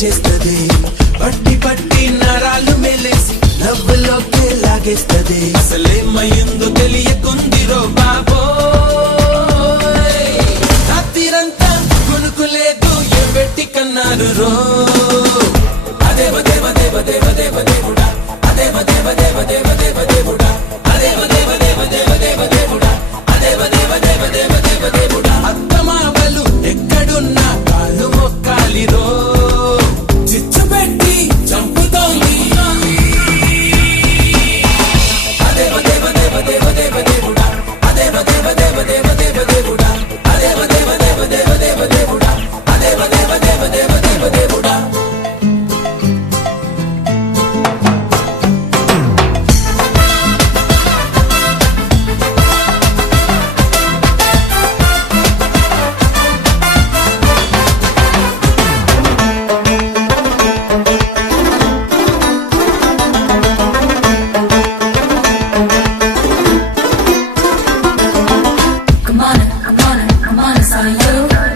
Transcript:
చేస్తది పట్టి పట్టి నరాలు మెలేసి లవ్వులోకి లాగేస్తది అసలేమయ్యిందో తెలియకుందిరో బాబోయ్ రాత్రిరంతా కొనుకులేదు ఏ పెట్టి కన్నారు రో అదేవ దేవ దేవ దేవ దేవ దేవుడా అదేవ దేవ దేవ దేవ దేవ దేవుడా అదేవ దేవ దేవ దేవ దేవ దేవుడా అదేవ దేవ దేవ దేవ దేవ దేవుడా అత్తమావలు ఎక్కడున్నా కాళ్ళు మొక్కాలిరో చిచ్చు పెట్టి చంపుతోంది అదేవ దేవ దేవ దేవ దేవ దేవుడా అదేవ దేవ దేవ దేవ దేవ దేవుడా అదేవ దేవ దేవ దేవ దేవ దేవుడా అదేవ దేవ దేవ దేవ దేవ దేవుడా Come on, it's all you.